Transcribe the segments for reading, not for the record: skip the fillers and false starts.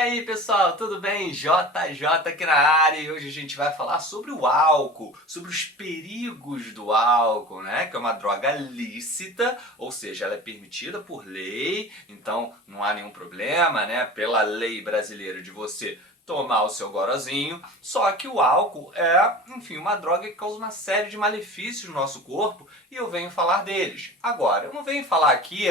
aí, pessoal, tudo bem? JJ aqui na área e hoje a gente vai falar sobre o álcool, sobre os perigos do álcool, né? Que é uma droga lícita, ou seja, ela é permitida por lei, então não há nenhum problema, né? Pela lei brasileira de você tomar o seu gorozinho, só que o álcool é, enfim, uma droga que causa uma série de malefícios no nosso corpo e eu venho falar deles. Agora, eu não venho falar aqui,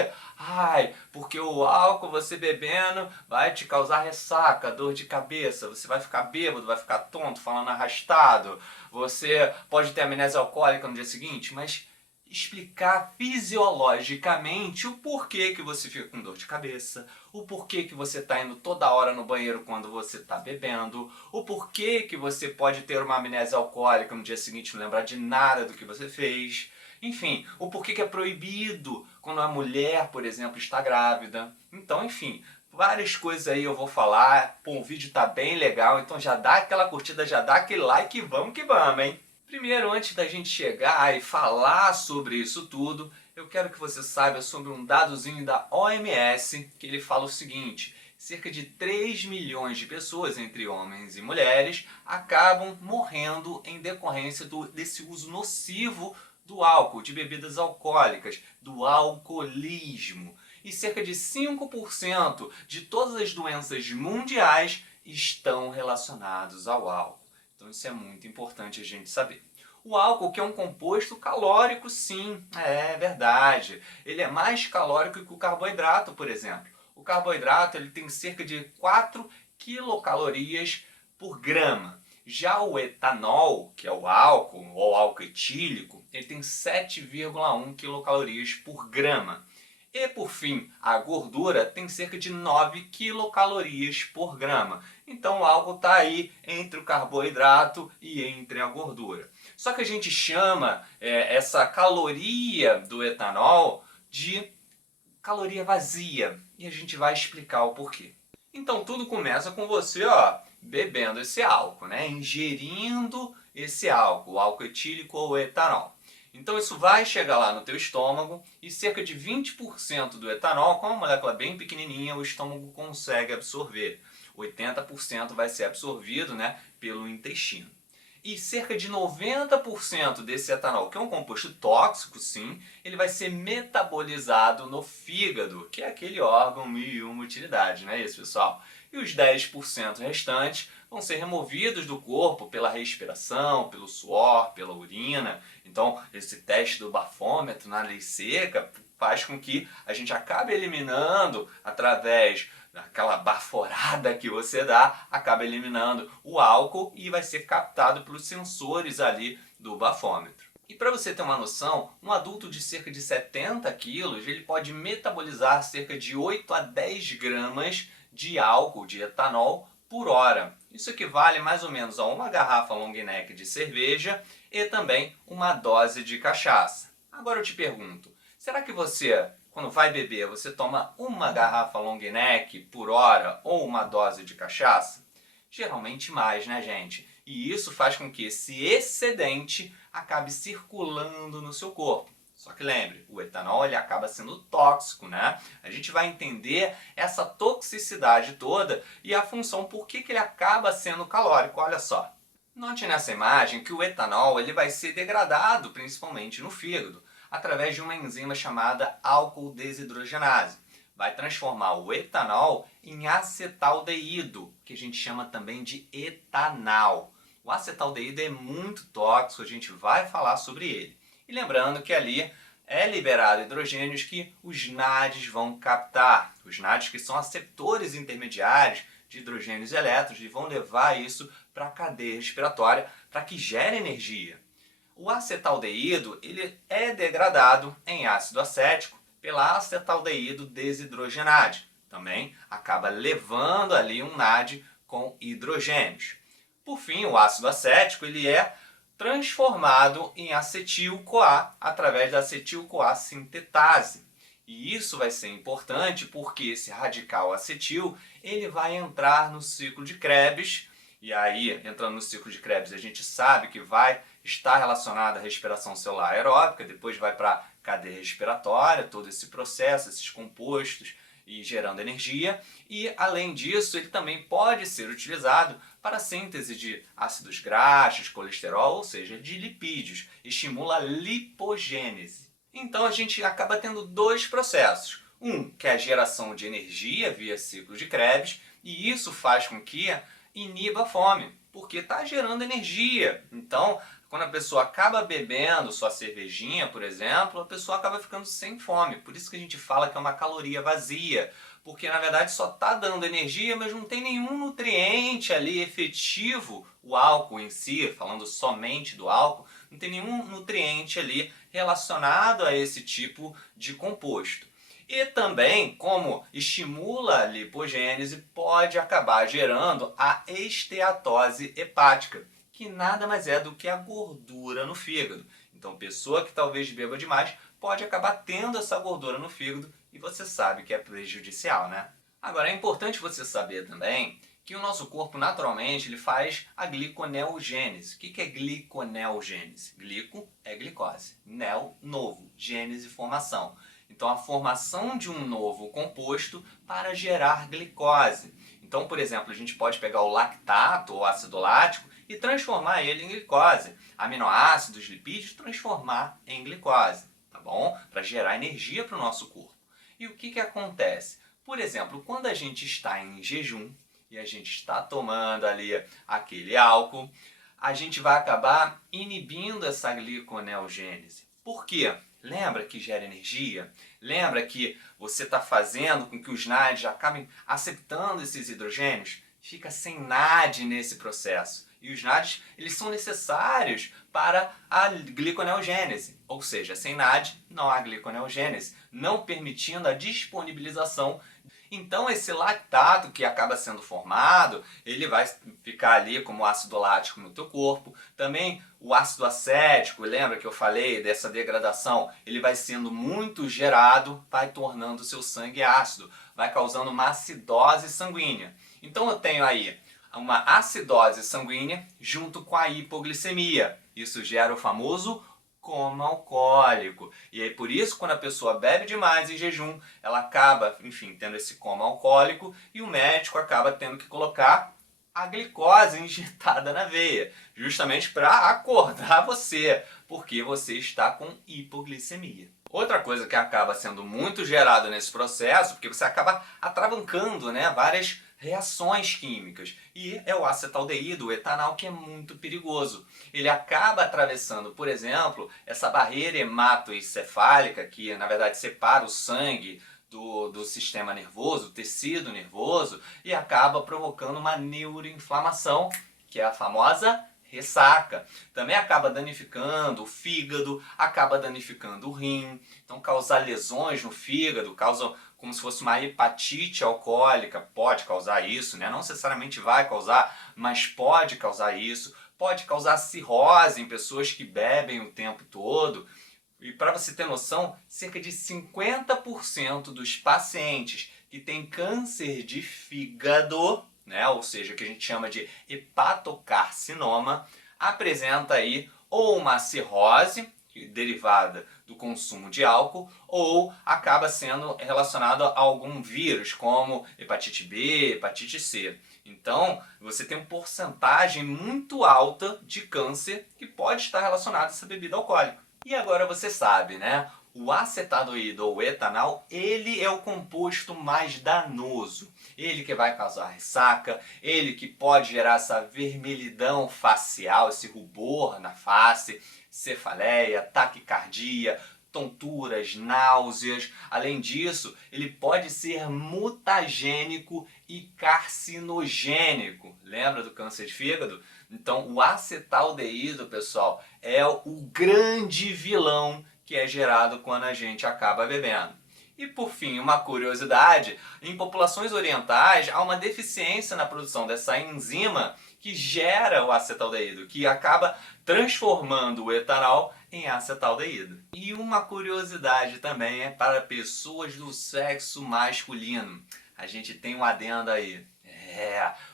porque o álcool você bebendo vai te causar ressaca, dor de cabeça, você vai ficar bêbado, vai ficar tonto, falando arrastado, você pode ter amnésia alcoólica no dia seguinte, mas explicar fisiologicamente o porquê que você fica com dor de cabeça, o porquê que você está indo toda hora no banheiro quando você está bebendo, o porquê que você pode ter uma amnésia alcoólica no dia seguinte não lembrar de nada do que você fez. Enfim, o porquê que é proibido quando a mulher, por exemplo, está grávida. Então, enfim, várias coisas aí eu vou falar. Pô, o vídeo tá bem legal, então já dá aquela curtida, já dá aquele like e vamos que vamos, hein? Primeiro, antes da gente chegar e falar sobre isso tudo, eu quero que você saiba sobre um dadozinho da OMS, que ele fala o seguinte: cerca de 3 milhões de pessoas, entre homens e mulheres, acabam morrendo em decorrência desse uso nocivo do álcool, de bebidas alcoólicas, do alcoolismo. E cerca de 5% de todas as doenças mundiais estão relacionadas ao álcool. Então isso é muito importante a gente saber. O álcool, que é um composto calórico, sim, é verdade. Ele é mais calórico que o carboidrato, por exemplo. O carboidrato ele tem cerca de 4 quilocalorias por grama. Já o etanol, que é o álcool, ou álcool etílico, ele tem 7,1 quilocalorias por grama. E por fim, a gordura tem cerca de 9 quilocalorias por grama. Então o álcool está aí entre o carboidrato e entre a gordura. Só que a gente chama essa caloria do etanol de caloria vazia. E a gente vai explicar o porquê. Então tudo começa com você bebendo esse álcool, né? Ingerindo esse álcool, o álcool etílico ou etanol. Então isso vai chegar lá no teu estômago e cerca de 20% do etanol, com uma molécula bem pequenininha, o estômago consegue absorver. 80% vai ser absorvido, né, pelo intestino. E cerca de 90% desse etanol, que é um composto tóxico, sim, ele vai ser metabolizado no fígado, que é aquele órgão mil e uma utilidade, não é isso, pessoal? E os 10% restantes vão ser removidos do corpo pela respiração, pelo suor, pela urina. Então, esse teste do bafômetro na lei seca faz com que a gente acabe eliminando, através daquela baforada que você dá, acaba eliminando o álcool e vai ser captado pelos sensores ali do bafômetro. E para você ter uma noção, um adulto de cerca de 70 quilos, ele pode metabolizar cerca de 8 a 10 gramas de álcool, de etanol, por hora. Isso equivale mais ou menos a uma garrafa long neck de cerveja e também uma dose de cachaça. Agora eu te pergunto, será que você, quando vai beber, você toma uma garrafa long neck por hora ou uma dose de cachaça? Geralmente mais, né, gente? E isso faz com que esse excedente acabe circulando no seu corpo. Só que lembre, o etanol ele acaba sendo tóxico, né? A gente vai entender essa toxicidade toda e a função por que ele acaba sendo calórico. Olha só. Note nessa imagem que o etanol ele vai ser degradado principalmente no fígado através de uma enzima chamada álcool desidrogenase. Vai transformar o etanol em acetaldeído, que a gente chama também de etanal. O acetaldeído é muito tóxico, a gente vai falar sobre ele. E lembrando que ali é liberado hidrogênios que os NADs vão captar. Os NADs que são aceptores intermediários de hidrogênios e elétrons e vão levar isso para a cadeia respiratória para que gere energia. O acetaldeído ele é degradado em ácido acético pela acetaldeído desidrogenase. Também acaba levando ali um NAD com hidrogênios. Por fim, o ácido acético ele é transformado em acetil-CoA através da acetil-CoA sintetase. E isso vai ser importante porque esse radical acetil ele vai entrar no ciclo de Krebs. E aí, entrando no ciclo de Krebs, a gente sabe que vai estar relacionado à respiração celular aeróbica, depois vai para a cadeia respiratória, todo esse processo, esses compostos e gerando energia, e além disso ele também pode ser utilizado para a síntese de ácidos graxos, colesterol, ou seja, de lipídios, estimula a lipogênese. Então a gente acaba tendo dois processos. Um, que é a geração de energia via ciclo de Krebs, e isso faz com que iniba a fome, porque está gerando energia. Então, quando a pessoa acaba bebendo sua cervejinha, por exemplo, a pessoa acaba ficando sem fome. Por isso que a gente fala que é uma caloria vazia, porque na verdade só está dando energia, mas não tem nenhum nutriente ali efetivo. O álcool em si, falando somente do álcool, não tem nenhum nutriente ali relacionado a esse tipo de composto. E também, como estimula a lipogênese, pode acabar gerando a esteatose hepática, que nada mais é do que a gordura no fígado. Então, pessoa que talvez beba demais pode acabar tendo essa gordura no fígado e você sabe que é prejudicial, né? Agora, é importante você saber também que o nosso corpo naturalmente ele faz a gliconeogênese. O que é gliconeogênese? Glico é glicose, neo, novo, gênese, formação. Então, a formação de um novo composto para gerar glicose. Então, por exemplo, a gente pode pegar o lactato ou ácido lático e transformar ele em glicose. Aminoácidos, lipídios, transformar em glicose, tá bom? Para gerar energia para o nosso corpo. E o que acontece? Por exemplo, quando a gente está em jejum e a gente está tomando ali aquele álcool, a gente vai acabar inibindo essa gliconeogênese. Por quê? Lembra que gera energia? Lembra que você está fazendo com que os NADs acabem aceitando esses hidrogênios? Fica sem NAD nesse processo. E os NADs eles são necessários para a gliconeogênese. Ou seja, sem NAD não há gliconeogênese, não permitindo a disponibilização. Então esse lactato que acaba sendo formado, ele vai ficar ali como ácido lático no teu corpo. Também o ácido acético, lembra que eu falei dessa degradação? Ele vai sendo muito gerado, vai tornando o seu sangue ácido, vai causando uma acidose sanguínea. Então eu tenho aí uma acidose sanguínea junto com a hipoglicemia. Isso gera o famoso coma alcoólico. E aí por isso, quando a pessoa bebe demais em jejum, ela acaba, enfim, tendo esse coma alcoólico e o médico acaba tendo que colocar a glicose injetada na veia, justamente para acordar você, porque você está com hipoglicemia. Outra coisa que acaba sendo muito gerada nesse processo, porque você acaba atravancando, né, várias reações químicas, e é o acetaldeído, o etanol, que é muito perigoso. Ele acaba atravessando, por exemplo, essa barreira hematoencefálica, que na verdade separa o sangue do sistema nervoso, o tecido nervoso, e acaba provocando uma neuroinflamação, que é a famosa ressaca. Também acaba danificando o fígado, acaba danificando o rim, então causa lesões no fígado, causa como se fosse uma hepatite alcoólica, pode causar isso, né? Não necessariamente vai causar, mas pode causar isso, pode causar cirrose em pessoas que bebem o tempo todo. E para você ter noção, cerca de 50% dos pacientes que têm câncer de fígado, né, ou seja, que a gente chama de hepatocarcinoma, apresenta aí ou uma cirrose derivada do consumo de álcool ou acaba sendo relacionado a algum vírus, como hepatite B, hepatite C. Então, você tem uma porcentagem muito alta de câncer que pode estar relacionado a essa bebida alcoólica. E agora você sabe, né? O acetadoído ou etanol, ele é o composto mais danoso. Ele que vai causar ressaca, ele que pode gerar essa vermelhidão facial, esse rubor na face, cefaleia, taquicardia, tonturas, náuseas. Além disso, ele pode ser mutagênico e carcinogênico. Lembra do câncer de fígado? Então, o acetaldeído, pessoal, é o grande vilão que é gerado quando a gente acaba bebendo. E por fim, uma curiosidade, em populações orientais há uma deficiência na produção dessa enzima que gera o acetaldeído, que acaba transformando o etanol em acetaldeído. E uma curiosidade também é para pessoas do sexo masculino. A gente tem um adendo aí.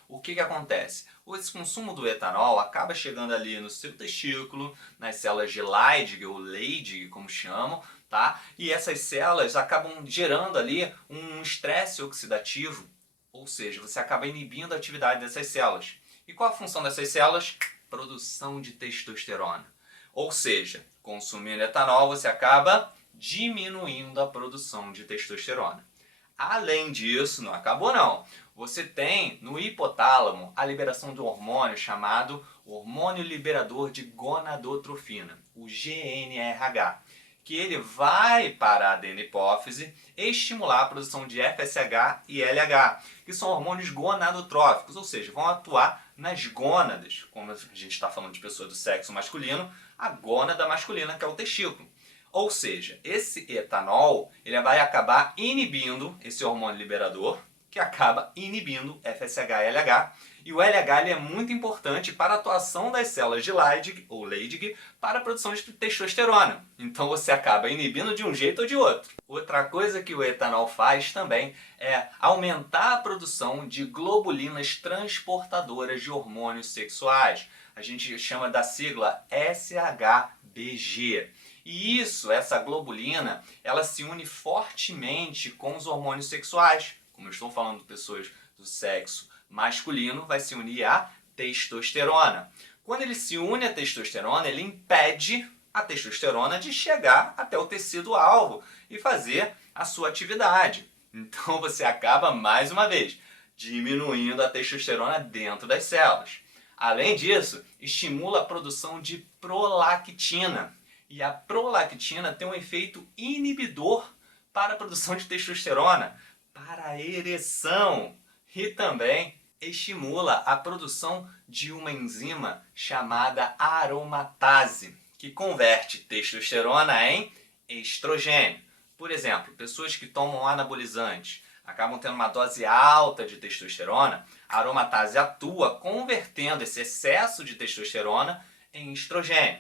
O que acontece? Esse consumo do etanol acaba chegando ali no seu testículo, nas células de Leydig, ou Leydig, como chamam, tá? E essas células acabam gerando ali um estresse oxidativo, ou seja, você acaba inibindo a atividade dessas células. E qual a função dessas células? Produção de testosterona. Ou seja, consumindo etanol você acaba diminuindo a produção de testosterona. Além disso, não acabou não. Você tem no hipotálamo a liberação de um hormônio chamado hormônio liberador de gonadotrofina, o GnRH, que ele vai parar dentro da hipófise e estimular a produção de FSH e LH, que são hormônios gonadotróficos, ou seja, vão atuar nas gônadas. Como a gente está falando de pessoa do sexo masculino, a gônada masculina, que é o testículo. Ou seja, esse etanol ele vai acabar inibindo esse hormônio liberador, que acaba inibindo FSH e LH. E o LH ele é muito importante para a atuação das células de Leydig, ou Leydig, para a produção de testosterona. Então você acaba inibindo de um jeito ou de outro. Outra coisa que o etanol faz também é aumentar a produção de globulinas transportadoras de hormônios sexuais. A gente chama da sigla SHBG. E essa globulina, ela se une fortemente com os hormônios sexuais. Como eu estou falando de pessoas do sexo masculino, vai se unir à testosterona. Quando ele se une à testosterona, ele impede a testosterona de chegar até o tecido-alvo e fazer a sua atividade. Então você acaba, mais uma vez, diminuindo a testosterona dentro das células. Além disso, estimula a produção de prolactina. E a prolactina tem um efeito inibidor para a produção de testosterona, para a ereção, e também estimula a produção de uma enzima chamada aromatase, que converte testosterona em estrogênio. Por exemplo, pessoas que tomam anabolizantes acabam tendo uma dose alta de testosterona, a aromatase atua convertendo esse excesso de testosterona em estrogênio.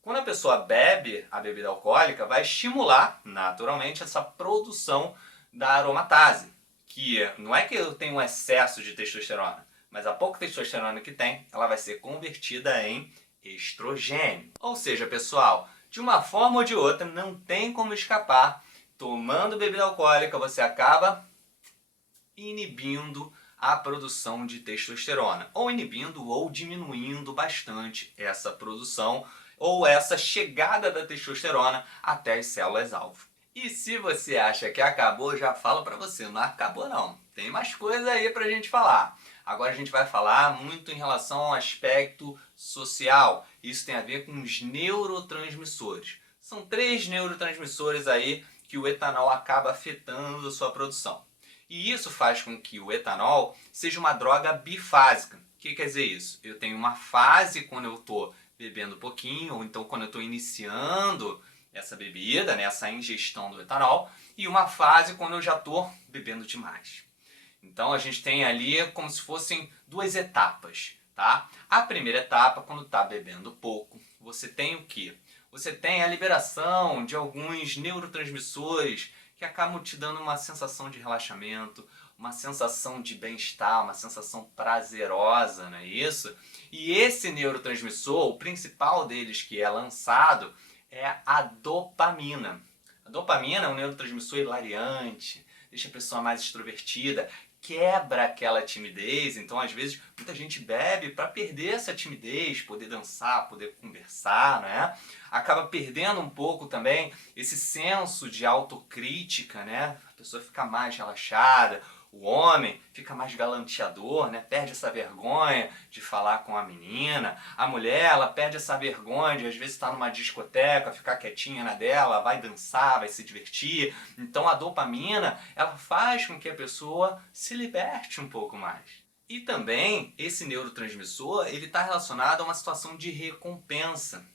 Quando a pessoa bebe a bebida alcoólica, vai estimular naturalmente essa produção da aromatase, que não é que eu tenho um excesso de testosterona, mas a pouca testosterona que tem, ela vai ser convertida em estrogênio. Ou seja, pessoal, de uma forma ou de outra, não tem como escapar. Tomando bebida alcoólica, você acaba inibindo a produção de testosterona, ou inibindo ou diminuindo bastante essa produção, ou essa chegada da testosterona até as células-alvo. E se você acha que acabou, já falo para você, não acabou não. Tem mais coisa aí pra gente falar. Agora a gente vai falar muito em relação ao aspecto social. Isso tem a ver com os neurotransmissores. São 3 neurotransmissores aí que o etanol acaba afetando a sua produção. E isso faz com que o etanol seja uma droga bifásica. O que quer dizer isso? Eu tenho uma fase quando eu estou bebendo pouquinho, ou então quando eu estou iniciando essa bebida, né, essa ingestão do etanol, e uma fase quando eu já estou bebendo demais. Então a gente tem ali como se fossem 2 etapas, tá? A primeira etapa, quando está bebendo pouco, você tem o quê? Você tem a liberação de alguns neurotransmissores que acabam te dando uma sensação de relaxamento, uma sensação de bem-estar, uma sensação prazerosa, não é isso? E esse neurotransmissor, o principal deles que é lançado, é a dopamina. A dopamina é um neurotransmissor hilariante, deixa a pessoa mais extrovertida, quebra aquela timidez. Então, às vezes, muita gente bebe para perder essa timidez, poder dançar, poder conversar, né? Acaba perdendo um pouco também esse senso de autocrítica, né? A pessoa fica mais relaxada. O homem fica mais galanteador, né? Perde essa vergonha de falar com a menina. A mulher, ela perde essa vergonha de às vezes estar numa discoteca, ficar quietinha na dela, vai dançar, vai se divertir. Então a dopamina, ela faz com que a pessoa se liberte um pouco mais. E também esse neurotransmissor, ele está relacionado a uma situação de recompensa.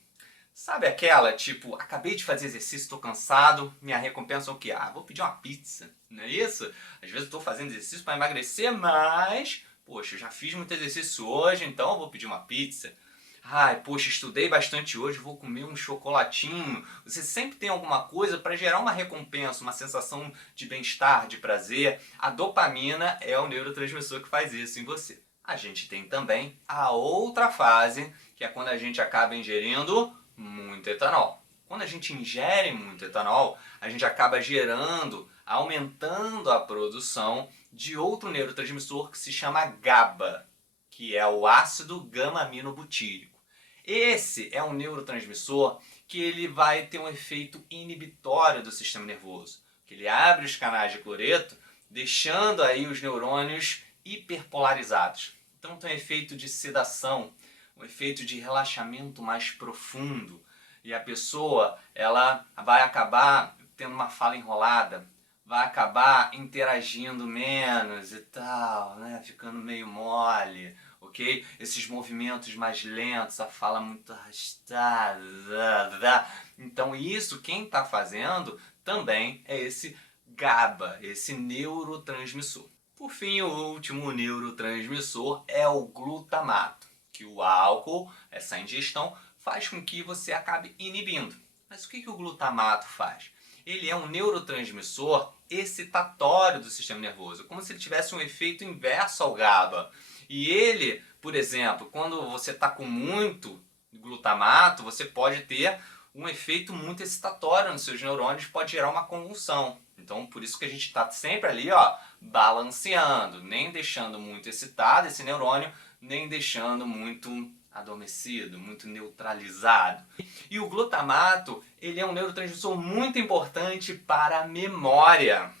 Sabe aquela, tipo, acabei de fazer exercício, estou cansado, minha recompensa é o quê? Ah, vou pedir uma pizza, não é isso? Às vezes eu estou fazendo exercício para emagrecer, mas, poxa, eu já fiz muito exercício hoje, então eu vou pedir uma pizza. Ai, poxa, estudei bastante hoje, vou comer um chocolatinho. Você sempre tem alguma coisa para gerar uma recompensa, uma sensação de bem-estar, de prazer. A dopamina é o neurotransmissor que faz isso em você. A gente tem também a outra fase, que é quando a gente acaba ingerindo muito etanol. Quando a gente ingere muito etanol, a gente acaba aumentando a produção de outro neurotransmissor que se chama GABA, que é o ácido gama-aminobutírico. Esse é um neurotransmissor que ele vai ter um efeito inibitório do sistema nervoso, que ele abre os canais de cloreto, deixando aí os neurônios hiperpolarizados. Então tem um efeito de sedação, um efeito de relaxamento mais profundo, e a pessoa ela vai acabar tendo uma fala enrolada, vai acabar interagindo menos e tal, né? Ficando meio mole, ok? Esses movimentos mais lentos, a fala muito arrastada. Então isso, quem está fazendo também é esse GABA, esse neurotransmissor. Por fim, o último neurotransmissor é o glutamato, que o álcool, essa ingestão, faz com que você acabe inibindo. Mas o que o glutamato faz? Ele é um neurotransmissor excitatório do sistema nervoso, como se ele tivesse um efeito inverso ao GABA. E ele, por exemplo, quando você está com muito glutamato, você pode ter um efeito muito excitatório nos seus neurônios, pode gerar uma convulsão. Então, por isso que a gente está sempre ali, balanceando, nem deixando muito excitado esse neurônio, nem deixando muito adormecido, muito neutralizado. E o glutamato, ele é um neurotransmissor muito importante para a memória.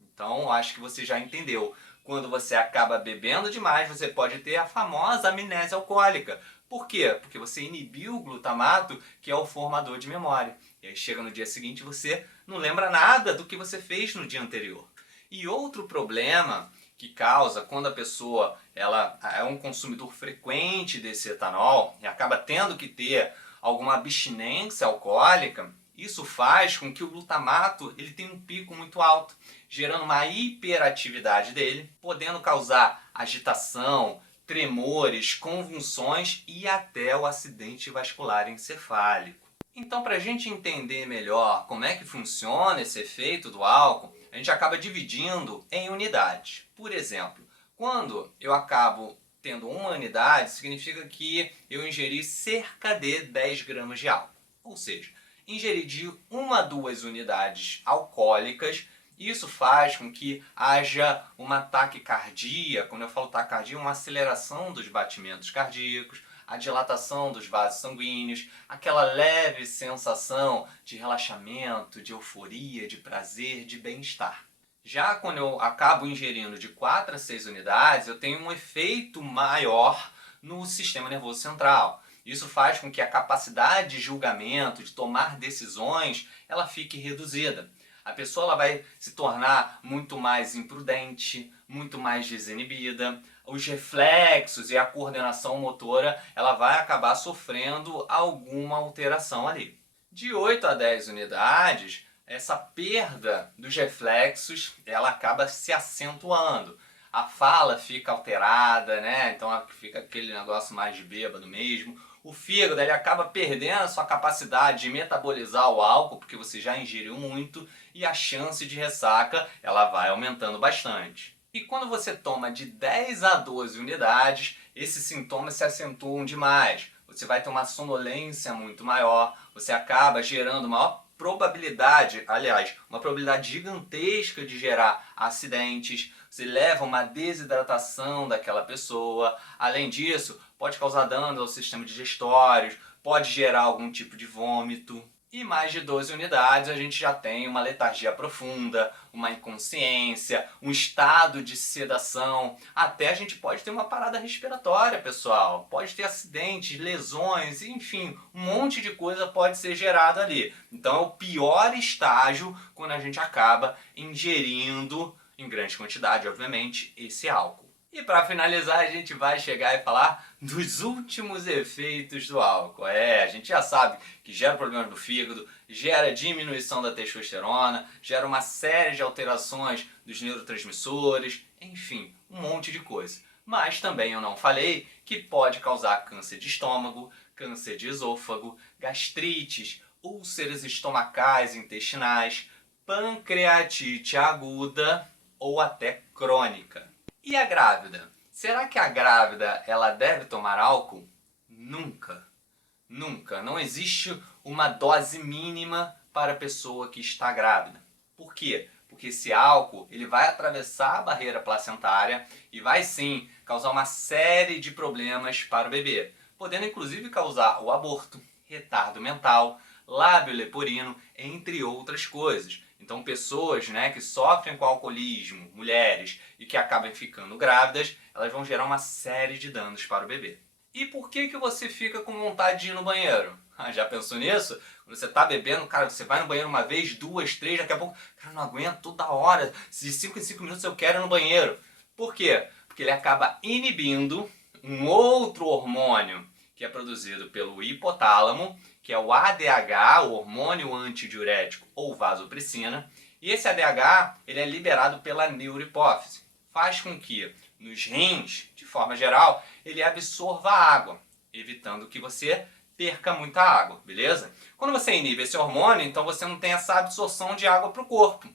Então, acho que você já entendeu. Quando você acaba bebendo demais, você pode ter a famosa amnésia alcoólica. Por quê? Porque você inibiu o glutamato, que é o formador de memória. E aí chega no dia seguinte, você não lembra nada do que você fez no dia anterior. E outro problema que causa quando a pessoa ela é um consumidor frequente desse etanol e acaba tendo que ter alguma abstinência alcoólica, isso faz com que o glutamato ele tenha um pico muito alto, gerando uma hiperatividade dele, podendo causar agitação, tremores, convulsões e até o acidente vascular encefálico. Então, para a gente entender melhor como é que funciona esse efeito do álcool, a gente acaba dividindo em unidades. Por exemplo, quando eu acabo tendo uma unidade, significa que eu ingeri cerca de 10 gramas de álcool. Ou seja, ingeri de 1 a 2 unidades alcoólicas. Isso faz com que haja uma taquicardia. Quando eu falo taquicardia, uma aceleração dos batimentos cardíacos, a dilatação dos vasos sanguíneos, aquela leve sensação de relaxamento, de euforia, de prazer, de bem-estar. Já quando eu acabo ingerindo de 4 a 6 unidades, eu tenho um efeito maior no sistema nervoso central. Isso faz com que a capacidade de julgamento, de tomar decisões, ela fique reduzida. A pessoa ela vai se tornar muito mais imprudente, muito mais desinibida. Os reflexos e a coordenação motora ela vai acabar sofrendo alguma alteração ali. De 8 a 10 unidades, essa perda dos reflexos ela acaba se acentuando. A fala fica alterada, né? Então fica aquele negócio mais de bêbado mesmo. O fígado ele acaba perdendo a sua capacidade de metabolizar o álcool, porque você já ingeriu muito, e a chance de ressaca ela vai aumentando bastante. E quando você toma de 10 a 12 unidades, esses sintomas se acentuam demais. Você vai ter uma sonolência muito maior, você acaba gerando maior probabilidade, aliás, uma probabilidade gigantesca de gerar acidentes, você leva uma desidratação daquela pessoa. Além disso, pode causar danos ao sistema digestório, pode gerar algum tipo de vômito. E mais de 12 unidades a gente já tem uma letargia profunda, uma inconsciência, um estado de sedação. Até a gente pode ter uma parada respiratória, pessoal. Pode ter acidentes, lesões, enfim, um monte de coisa pode ser gerado ali. Então é o pior estágio quando a gente acaba ingerindo, em grande quantidade, obviamente, esse álcool. E para finalizar, a gente vai chegar e falar dos últimos efeitos do álcool. A gente já sabe que gera problemas no fígado, gera diminuição da testosterona, gera uma série de alterações dos neurotransmissores, enfim, um monte de coisa. Mas também eu não falei que pode causar câncer de estômago, câncer de esôfago, gastrites, úlceras estomacais e intestinais, pancreatite aguda ou até crônica. E a grávida? Será que a grávida ela deve tomar álcool? Nunca. Nunca. Não existe uma dose mínima para a pessoa que está grávida. Por quê? Porque esse álcool ele vai atravessar a barreira placentária e vai sim causar uma série de problemas para o bebê, podendo inclusive causar o aborto, retardo mental, lábio leporino, entre outras coisas. Então pessoas, né, que sofrem com alcoolismo, mulheres, e que acabam ficando grávidas, elas vão gerar uma série de danos para o bebê. E por que você fica com vontade de ir no banheiro? Já pensou nisso? Quando você tá bebendo, cara, você vai no banheiro uma vez, duas, três, daqui a pouco, cara, não aguento toda hora, de 5 em 5 minutos eu quero ir no banheiro. Por quê? Porque ele acaba inibindo um outro hormônio que é produzido pelo hipotálamo, que é o ADH, o hormônio antidiurético ou vasopressina, e esse ADH ele é liberado pela neurohipófise. Faz com que nos rins, de forma geral, ele absorva água, evitando que você perca muita água, beleza? Quando você inibe esse hormônio, então você não tem essa absorção de água para o corpo.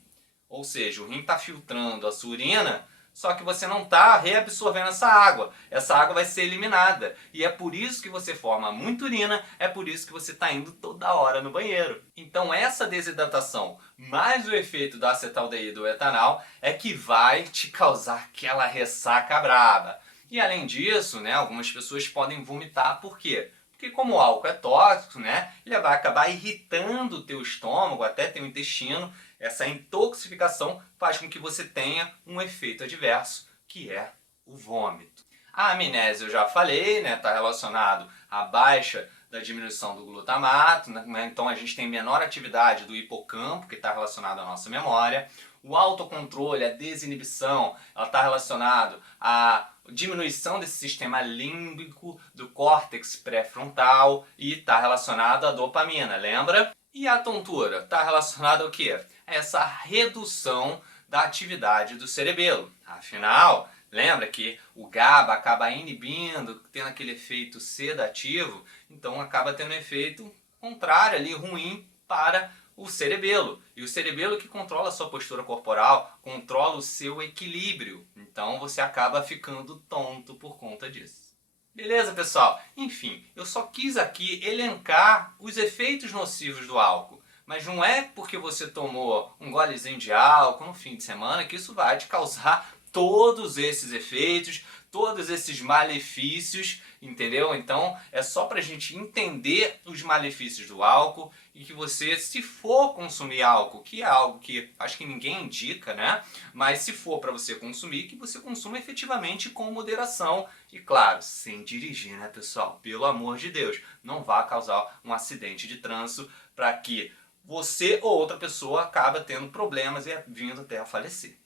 Ou seja, o rim está filtrando a sua urina, só que você não está reabsorvendo essa água. Essa água vai ser eliminada. E é por isso que você forma muita urina, é por isso que você está indo toda hora no banheiro. Então essa desidratação, mais o efeito da acetaldeído ou etanol, é que vai te causar aquela ressaca braba. E além disso, né, algumas pessoas podem vomitar. Por quê? Porque como o álcool é tóxico, né, ele vai acabar irritando o teu estômago, até teu intestino. Essa intoxicação faz com que você tenha um efeito adverso, que é o vômito. A amnésia eu já falei, né, está relacionado à baixa da diminuição do glutamato, né, então a gente tem menor atividade do hipocampo, que está relacionado à nossa memória. O autocontrole, a desinibição, ela está relacionado à diminuição desse sistema límbico do córtex pré-frontal e está relacionado à dopamina, lembra? E a tontura está relacionada ao quê? A essa redução da atividade do cerebelo. Afinal, lembra que o GABA acaba inibindo, tendo aquele efeito sedativo, então acaba tendo um efeito contrário ali, ruim para o cerebelo. E o cerebelo que controla a sua postura corporal, controla o seu equilíbrio. Então você acaba ficando tonto por conta disso. Beleza, pessoal? Enfim, eu só quis aqui elencar os efeitos nocivos do álcool. Mas não é porque você tomou um golezinho de álcool no fim de semana que isso vai te causar todos esses efeitos, todos esses malefícios, entendeu? Então é só pra gente entender os malefícios do álcool e que você, se for consumir álcool, que é algo que acho que ninguém indica, né? Mas se for para você consumir, que você consuma efetivamente com moderação e, claro, sem dirigir, né, pessoal? Pelo amor de Deus, não vá causar um acidente de trânsito para que você ou outra pessoa acaba tendo problemas e vindo até a falecer.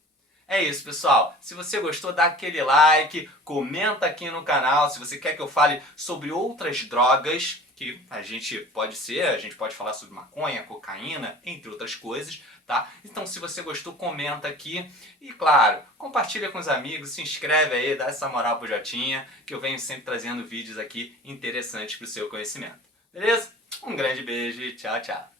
É isso, pessoal. Se você gostou, dá aquele like, comenta aqui no canal se você quer que eu fale sobre outras drogas que a gente pode falar sobre maconha, cocaína, entre outras coisas, tá? Então, se você gostou, comenta aqui e, claro, compartilha com os amigos, se inscreve aí, dá essa moral pro Jotinha, que eu venho sempre trazendo vídeos aqui interessantes pro seu conhecimento. Beleza? Um grande beijo e tchau, tchau.